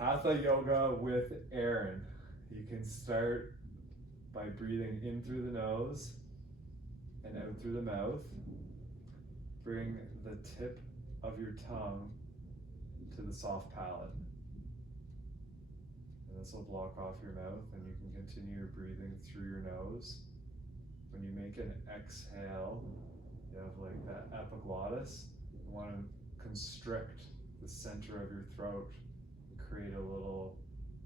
Hatha yoga with Aaron. You can start by breathing in through the nose and out through the mouth. Bring the tip of your tongue to the soft palate. And this will block off your mouth, and you can continue your breathing through your nose. When you make an exhale, you have like that epiglottis. You want to constrict the center of your throat and create a little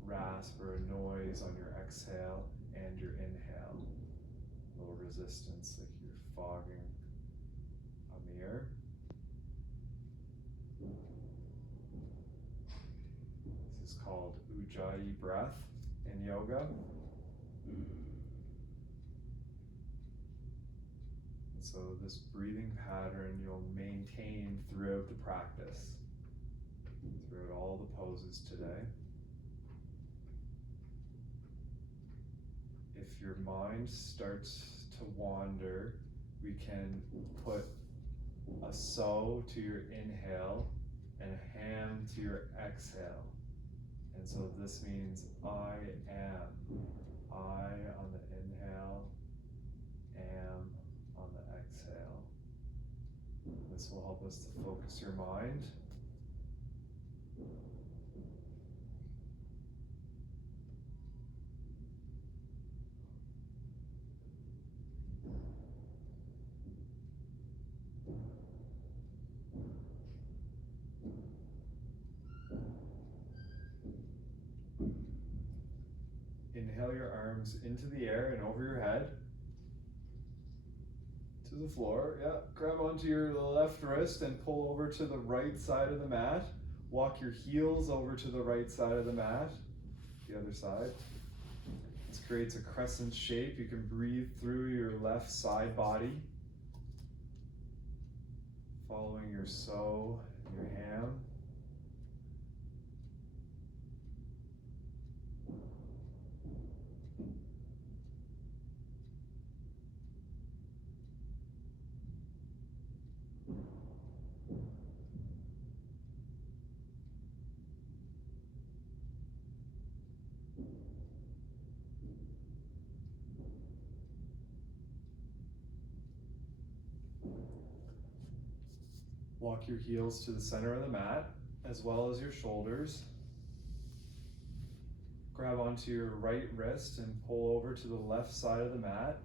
rasp or a noise on your exhale and your inhale. A little resistance, like you're fogging a mirror. This is called Ujjayi breath in yoga. So this breathing pattern you'll maintain throughout the practice, throughout all the poses today. If your mind starts to wander, we can put a so to your inhale and a ham to your exhale. And so this means I am. I on the inhale, am on the exhale. This will help us to focus your mind. Inhale your arms into the air and over your head to the floor. Yeah, grab onto your left wrist and pull over to the right side of the mat. Walk your heels over to the right side of the mat, the other side. This creates a crescent shape. You can breathe through your left side body, following your so and your ham. Walk your heels to the center of the mat, as well as your shoulders. Grab onto your right wrist and pull over to the left side of the mat.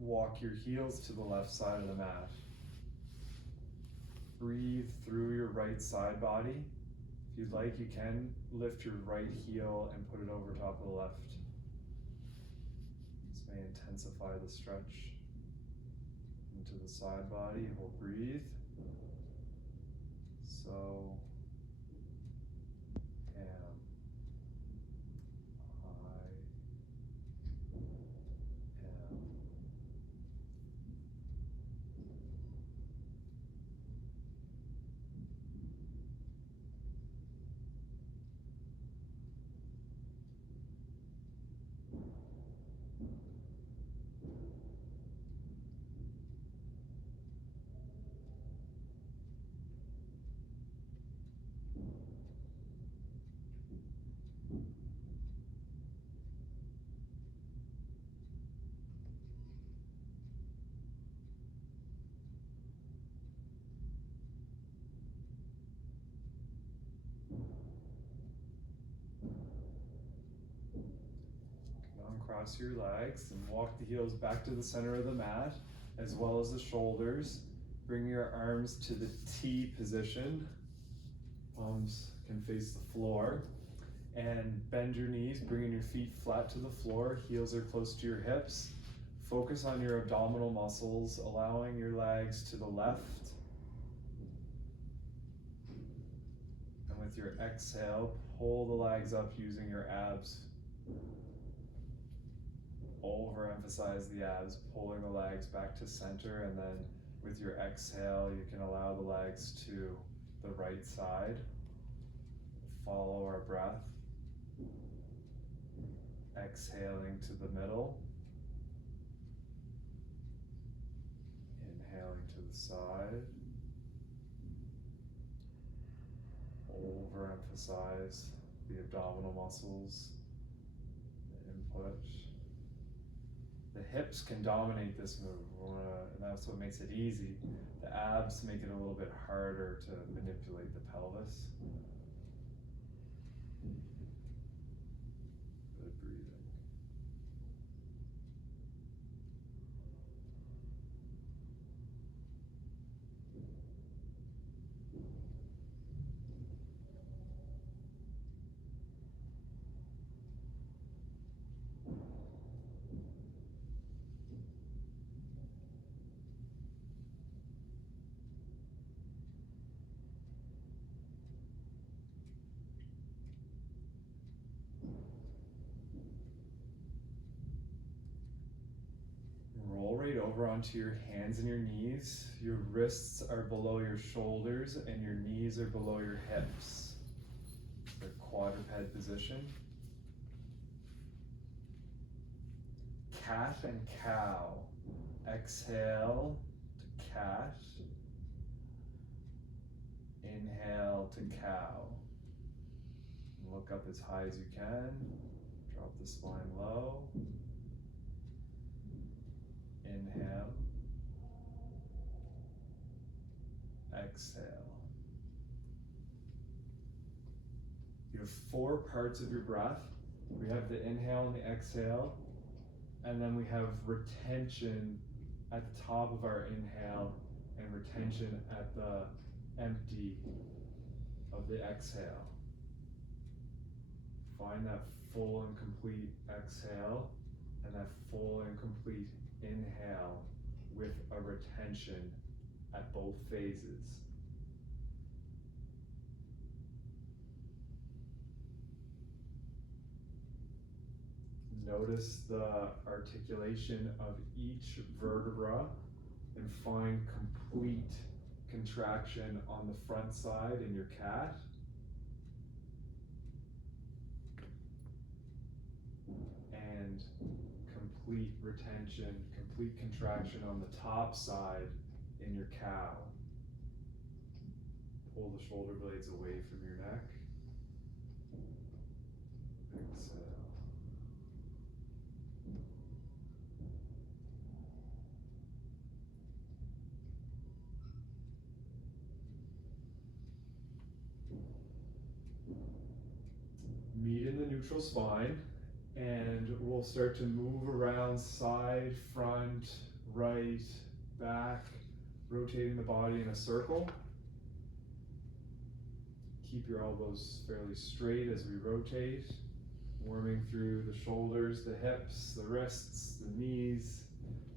Walk your heels to the left side of the mat. Breathe through your right side body. If you'd like, you can lift your right heel and put it over top of the left. This may intensify the stretch into the side body. We'll breathe. So, ham, I am. Uncross your legs and walk the heels back to the center of the mat, as well as the shoulders. Bring your arms to the T position. Palms can face the floor. And bend your knees, bringing your feet flat to the floor. Heels are close to your hips. Focus on your abdominal muscles, allowing your legs to the left. And with your exhale, pull the legs up using your abs. Overemphasize the abs, pulling the legs back to center, and then with your exhale, you can allow the legs to the right side. Follow our breath. Exhaling to the middle. Inhaling to the side. overemphasize the abdominal muscles, the input. The hips can dominate this move, and that's what makes it easy. The abs make it a little bit harder to manipulate the pelvis. Good breathing. Roll right over onto your hands and your knees. Your wrists are below your shoulders and your knees are below your hips. The quadruped position. Cat and cow. Exhale to cat. Inhale to cow. Look up as high as you can. Drop the spine low. Inhale. Exhale. You have 4 parts of your breath. We have the inhale and the exhale, and then we have retention at the top of our inhale and retention at the empty of the exhale. Find that full and complete exhale and that full and complete inhale with a retention at both phases. Notice the articulation of each vertebra and find complete contraction on the front side in your cat. And complete retention, complete contraction on the top side in your cow. Pull the shoulder blades away from your neck. Exhale. Meet in the neutral spine, and we'll start to move around side, front, right, back, rotating the body in a circle. Keep your elbows fairly straight as we rotate, warming through the shoulders, the hips, the wrists, the knees,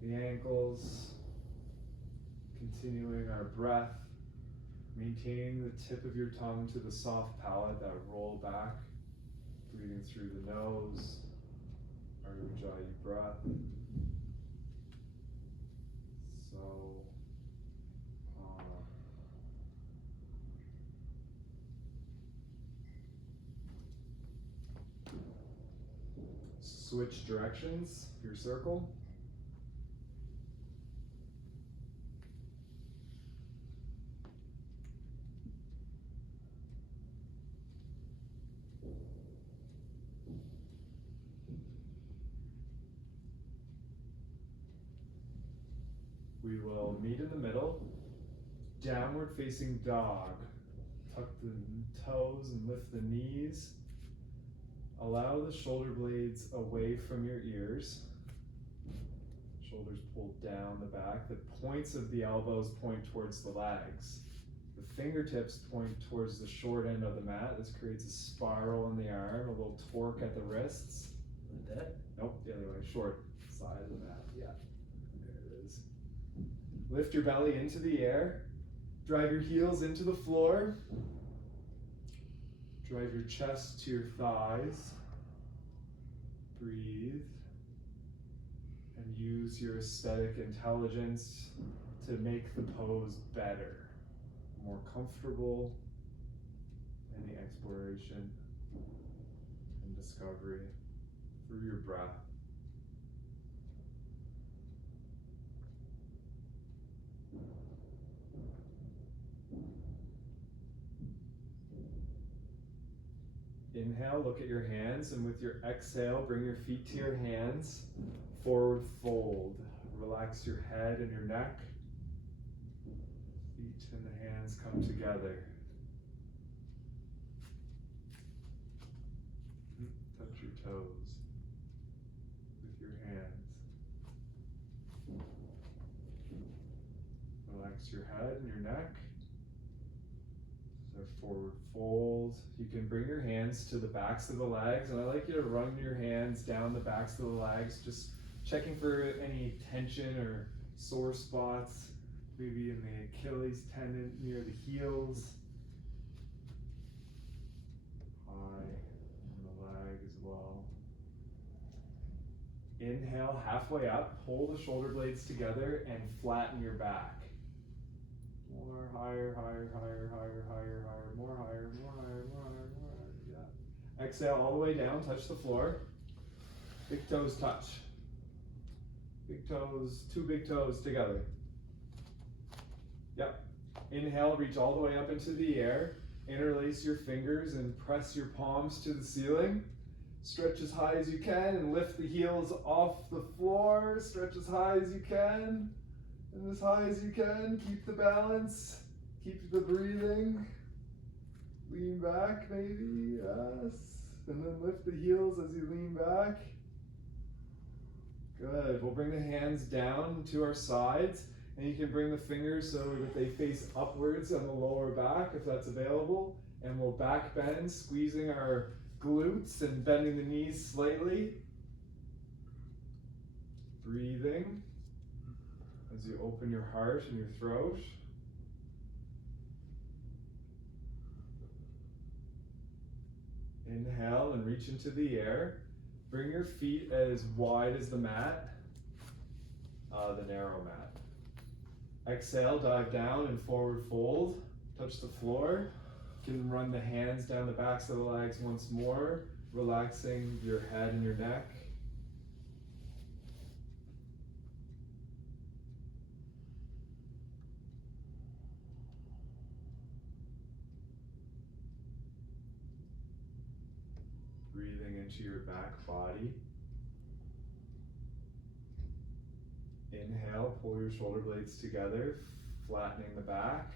the ankles. Continuing our breath, maintaining the tip of your tongue to the soft palate, that roll back. Breathing through the nose, our Ujjayi breath. So, switch directions, your circle. We will meet in the middle, downward facing dog. Tuck the toes and lift the knees. Allow the shoulder blades away from your ears. Shoulders pulled down the back. The points of the elbows point towards the legs. The fingertips point towards the short end of the mat. This creates a spiral in the arm, a little torque at the wrists. Like that? Nope, the other way, short side of the mat, yeah. There it is. Lift your belly into the air. Drive your heels into the floor. Drive your chest to your thighs. Breathe. And use your aesthetic intelligence to make the pose better, more comfortable in the exploration and discovery through your breath. Inhale, look at your hands, and with your exhale, bring your feet to your hands. Forward fold. Relax your head and your neck. Feet and the hands come together. Touch your toes with your hands. Relax your head and your neck. So forward fold. You can bring your hands to the backs of the legs, and I like you to run your hands down the backs of the legs, just checking for any tension or sore spots, maybe in the Achilles tendon near the heels. High on the leg as well. Inhale, halfway up, pull the shoulder blades together and flatten your back. More, higher, higher, higher, higher, higher, higher, more higher, more higher, more higher, more higher, yeah. Exhale all the way down, touch the floor. Big toes touch. Big toes, two big toes together. Yep. Inhale, reach all the way up into the air. Interlace your fingers and press your palms to the ceiling. Stretch as high as you can and lift the heels off the floor. Stretch as high as you can. And as high as you can, keep the balance, keep the breathing. Lean back maybe, yes. And then lift the heels as you lean back. Good, we'll bring the hands down to our sides, and you can bring the fingers so that they face upwards on the lower back if that's available. And we'll back bend, squeezing our glutes and bending the knees slightly. Breathing as you open your heart and your throat. Inhale and reach into the air. Bring your feet as wide as the mat, the narrow mat. Exhale, dive down and forward fold. Touch the floor. You can run the hands down the backs of the legs once more, relaxing your head and your neck. Breathing into your back body. Inhale, pull your shoulder blades together, flattening the back.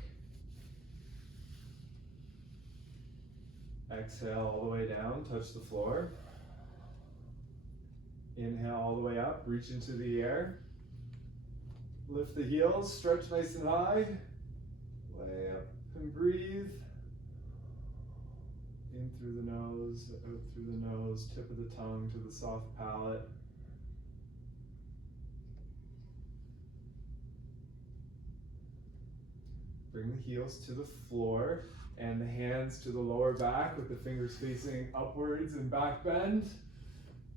Exhale all the way down, touch the floor. Inhale all the way up, reach into the air. Lift the heels, stretch nice and high. Way up and breathe. In through the nose, out through the nose, tip of the tongue to the soft palate. Bring the heels to the floor and the hands to the lower back with the fingers facing upwards and back bend.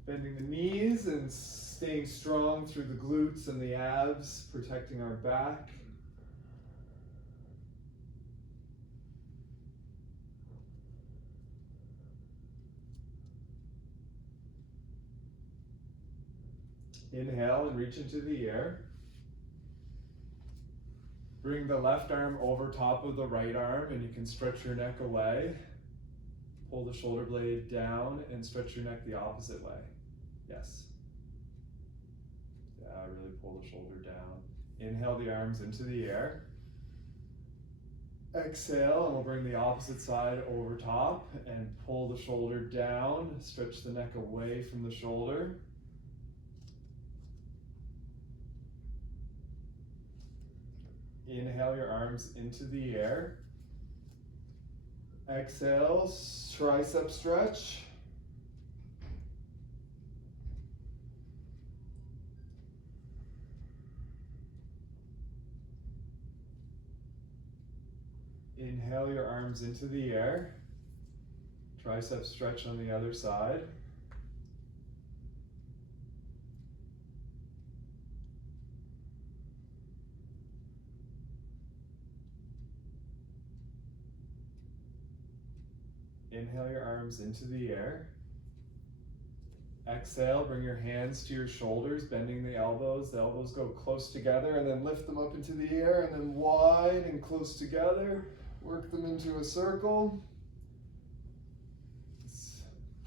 Bending the knees and staying strong through the glutes and the abs, protecting our back. Inhale and reach into the air. Bring the left arm over top of the right arm and you can stretch your neck away. Pull the shoulder blade down and stretch your neck the opposite way. Yes. Yeah, really pull the shoulder down. Inhale the arms into the air. Exhale, and we'll bring the opposite side over top and pull the shoulder down. Stretch the neck away from the shoulder. Inhale your arms into the air. Exhale, tricep stretch. Inhale your arms into the air. Tricep stretch on the other side. Inhale your arms into the air. Exhale, bring your hands to your shoulders, bending the elbows. The elbows go close together and then lift them up into the air and then wide and close together. Work them into a circle.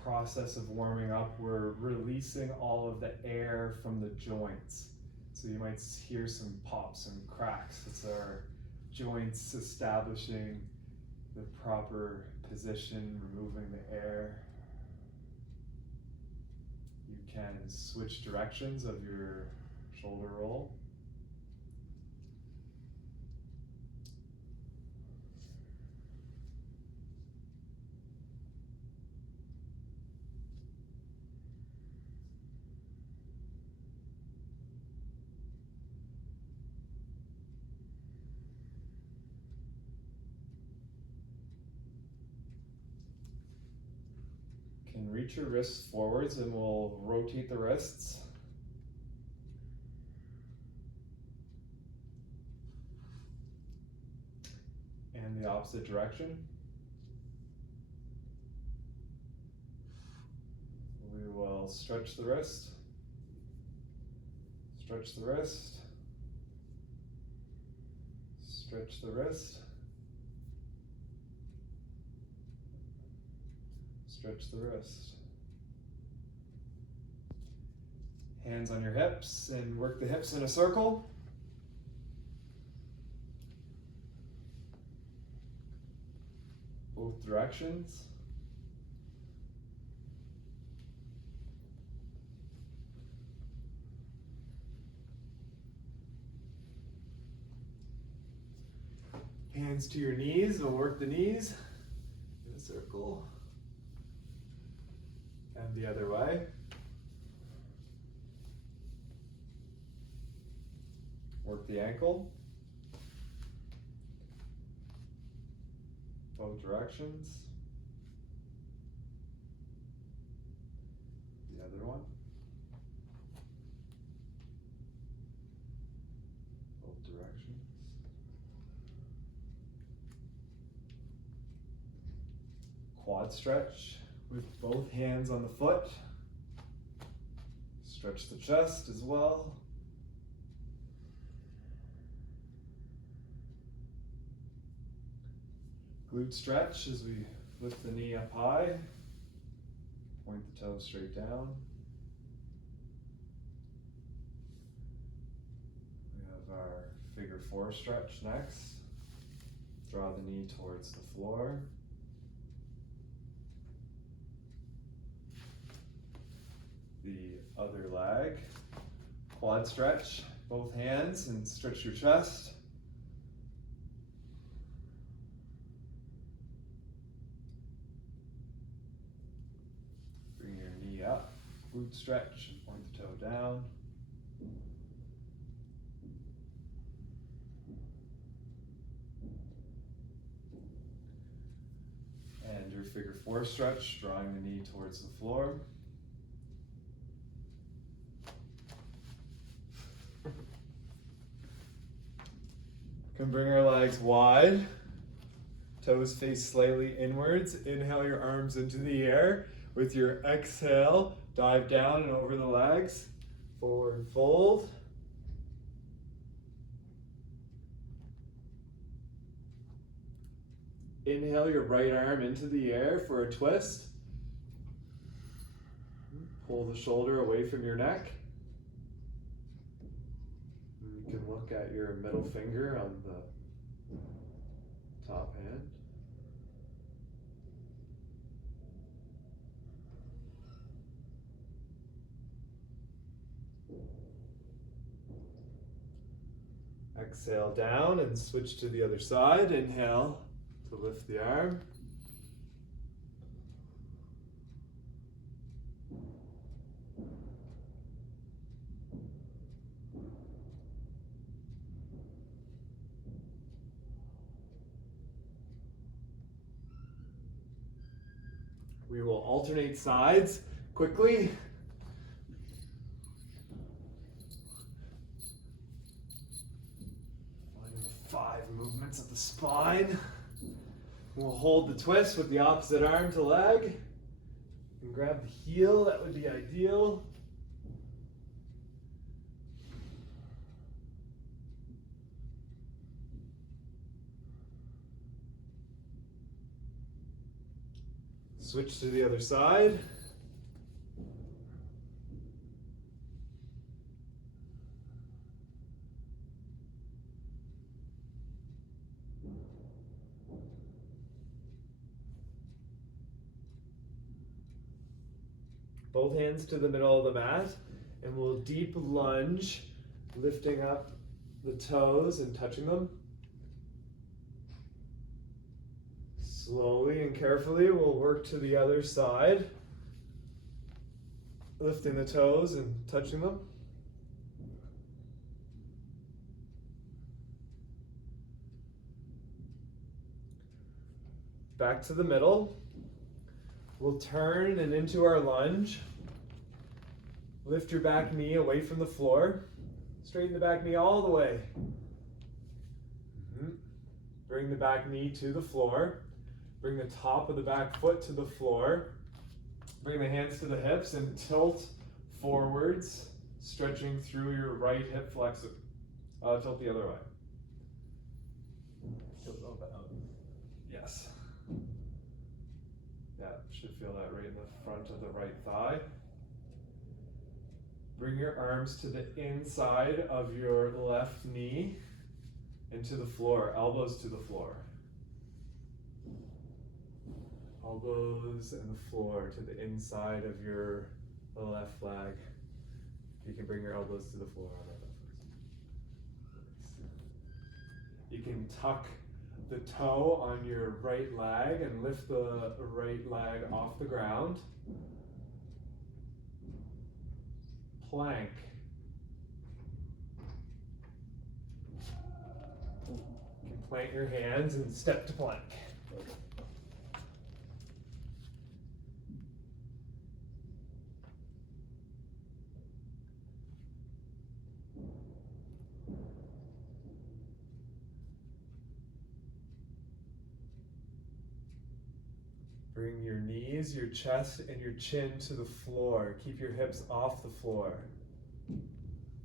process of warming up, we're releasing all of the air from the joints. So you might hear some pops and cracks. It's our joints establishing the proper position, removing the air. You can switch directions of your shoulder roll. Can reach your wrists forwards and we'll rotate the wrists. And the opposite direction. We will stretch the wrist, stretch the wrist, stretch the wrist, stretch the wrist. Hands on your hips and work the hips in a circle. Both directions. Hands to your knees, we'll work the knees in a circle. And the other way. Work the ankle. Both directions. The other one. Both directions. Quad stretch with both hands on the foot. Stretch the chest as well. Glute stretch as we lift the knee up high. Point the toes straight down. We have our figure four stretch next. Draw the knee towards the floor. The other leg. Quad stretch, both hands, and stretch your chest. Bring your knee up, glute stretch, and point the toe down. And your figure four stretch, drawing the knee towards the floor. Can bring our legs wide, toes face slightly inwards. Inhale your arms into the air. With your exhale, dive down and over the legs. Forward fold. Inhale your right arm into the air for a twist. Pull the shoulder away from your neck. You can look at your middle finger on the top hand. Exhale down and switch to the other side. Inhale to lift the arm. We will alternate sides quickly. Finding 5 movements of the spine. We'll hold the twist with the opposite arm to leg. And grab the heel, that would be ideal. Switch to the other side. Both hands to the middle of the mat, and we'll deep lunge, lifting up the toes and touching them. Slowly and carefully, we'll work to the other side, lifting the toes and touching them. Back to the middle. We'll turn and into our lunge. Lift your back knee away from the floor. Straighten the back knee all the way. Bring the back knee to the floor. Bring the top of the back foot to the floor. Bring the hands to the hips and tilt forwards, stretching through your right hip flexor. Tilt the other way. Yes. Yeah, should feel that right in the front of the right thigh. Bring your arms to the inside of your left knee and to the floor, elbows to the floor. Elbows and the floor to the inside of your left leg. You can bring your elbows to the floor on that. You can tuck the toe on your right leg and lift the right leg off the ground. Plank. You can plant your hands and step to plank. Bring your knees, your chest, and your chin to the floor. Keep your hips off the floor.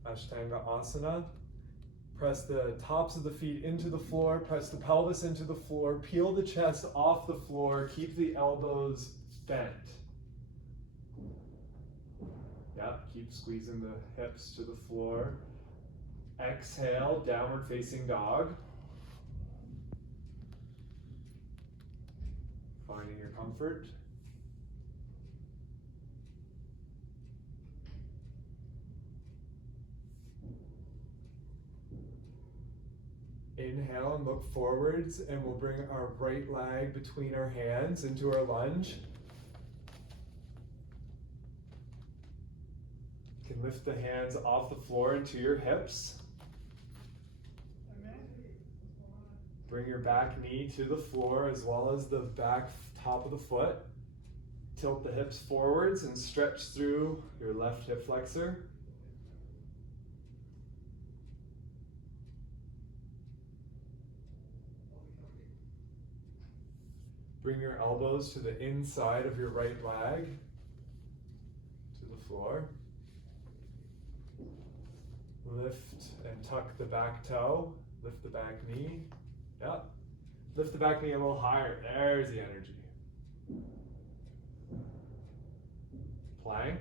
Ashtanga Asana. Press the tops of the feet into the floor. Press the pelvis into the floor. Peel the chest off the floor. Keep the elbows bent. Yeah, keep squeezing the hips to the floor. Exhale, downward facing dog. Finding your comfort. Inhale and look forwards, and we'll bring our right leg between our hands into our lunge. You can lift the hands off the floor into your hips. Bring your back knee to the floor as well as the back top of the foot. Tilt the hips forwards and stretch through your left hip flexor. Bring your elbows to the inside of your right leg, to the floor. Lift and tuck the back toe, lift the back knee. Yep. Lift the back knee a little higher. There's the energy. Plank.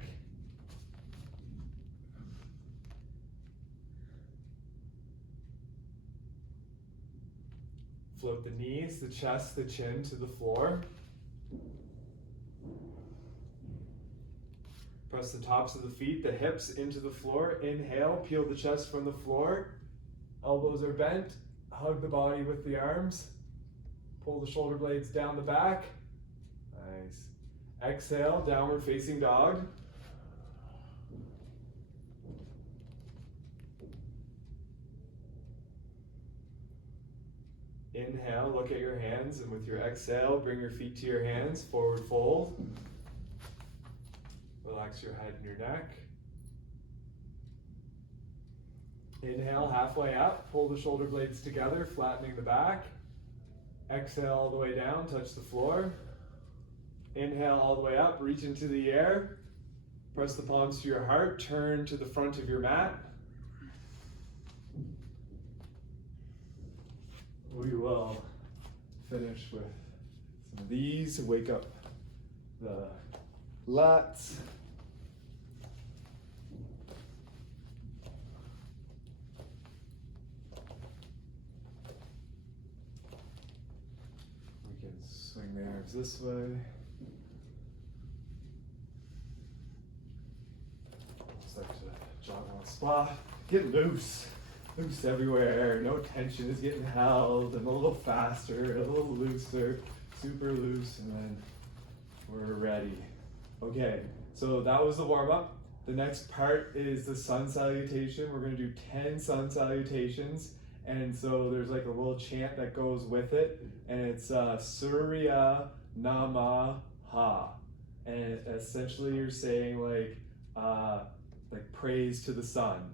Float the knees, the chest, the chin to the floor. Press the tops of the feet, the hips into the floor. Inhale, peel the chest from the floor. Elbows are bent. Hug the body with the arms. Pull the shoulder blades down the back. Nice. Exhale, downward facing dog. Inhale, look at your hands, and with your exhale, bring your feet to your hands, forward fold. Relax your head and your neck. Inhale, halfway up, pull the shoulder blades together, flattening the back. Exhale all the way down, touch the floor. Inhale all the way up, reach into the air. Press the palms to your heart, turn to the front of your mat. We will finish with some of these. Wake up the lats. We can swing the arms this way. Start to jog on the spot. Get loose. Loose everywhere. No tension is getting held. And a little faster, a little looser, super loose, and then we're ready. Okay, so that was the warm-up. The next part is the sun salutation. We're gonna do 10 sun salutations. And so there's like a little chant that goes with it. And it's Surya Namaha. And essentially you're saying like praise to the sun.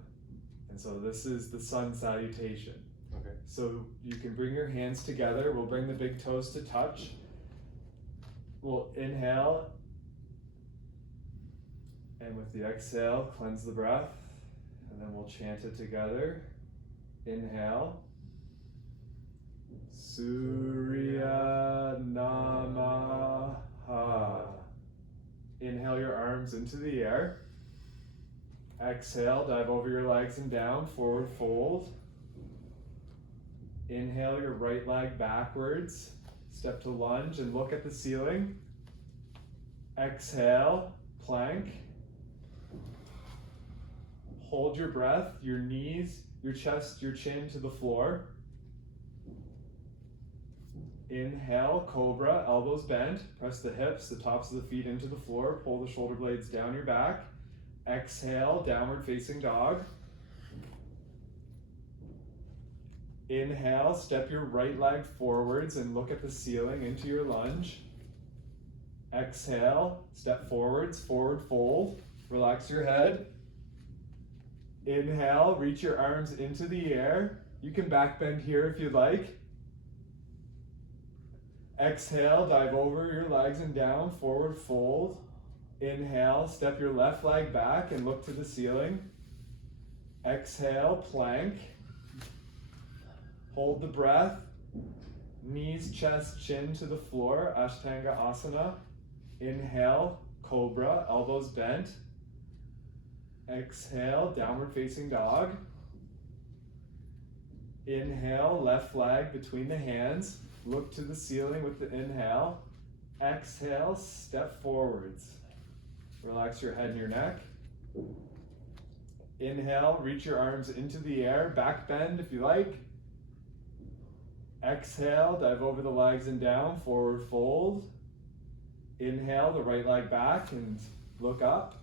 And so this is the sun salutation. Okay. So you can bring your hands together. We'll bring the big toes to touch. We'll inhale. And with the exhale, cleanse the breath. And then we'll chant it together. Inhale. Surya Namaha. Inhale your arms into the air. Exhale, dive over your legs and down, forward fold. Inhale your right leg backwards. Step to lunge and look at the ceiling. Exhale, plank. Hold your breath, your knees, your chest, your chin to the floor. Inhale, cobra, elbows bent. Press the hips, the tops of the feet into the floor. Pull the shoulder blades down your back. Exhale, downward facing dog. Inhale, step your right leg forwards and look at the ceiling into your lunge. Exhale, step forwards, forward fold. Relax your head. Inhale, reach your arms into the air. You can back bend here if you'd like. Exhale, dive over your legs and down, forward fold. Inhale, step your left leg back and look to the ceiling. Exhale, plank. Hold the breath. Knees, chest, chin to the floor, Ashtanga Asana. Inhale, cobra, elbows bent. Exhale, downward facing dog. Inhale, left leg between the hands. Look to the ceiling with the inhale. Exhale, step forwards. Relax your head and your neck. Inhale, reach your arms into the air, back bend if you like. Exhale, dive over the legs and down, forward fold. Inhale, the right leg back and look up.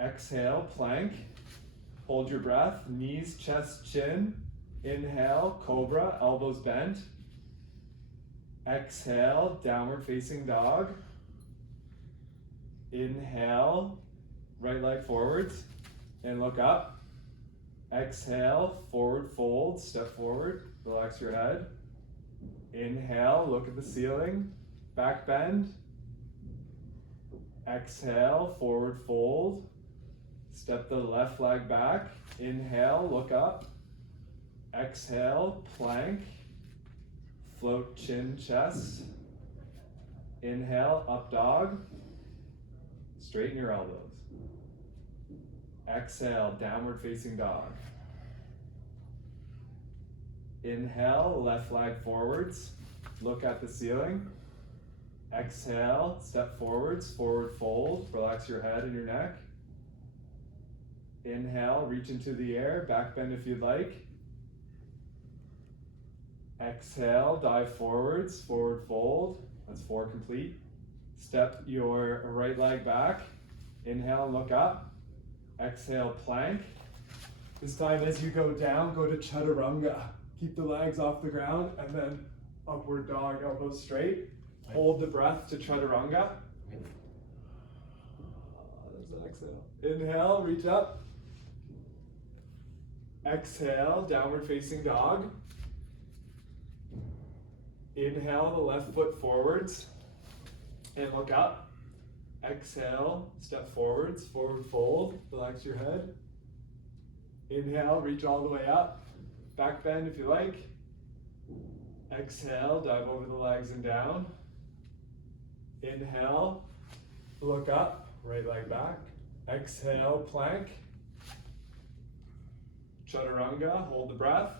Exhale, plank. Hold your breath, knees, chest, chin. Inhale, cobra, elbows bent. Exhale, downward facing dog. Inhale, right leg forwards and look up. Exhale, forward fold, step forward, relax your head. Inhale, look at the ceiling, back bend. Exhale, forward fold, step the left leg back. Inhale, look up. Exhale, plank, float chin, chest. Inhale, up dog. Straighten your elbows. Exhale, downward facing dog. Inhale, left leg forwards. Look at the ceiling. Exhale, step forwards, forward fold. Relax your head and your neck. Inhale, reach into the air, back bend if you'd like. Exhale, dive forwards, forward fold. That's 4 complete. Step your right leg back. Inhale and look up. Exhale, plank. This time as you go down, go to chaturanga. Keep the legs off the ground and then upward dog, elbows straight. Hold the breath to chaturanga. There's an exhale. Inhale, reach up. Exhale, downward facing dog. Inhale, the left foot forwards and look up. Exhale, step forwards, forward fold, relax your head. Inhale, reach all the way up. Back bend if you like. Exhale, dive over the legs and down. Inhale, look up, right leg back. Exhale, plank. Chaturanga, hold the breath.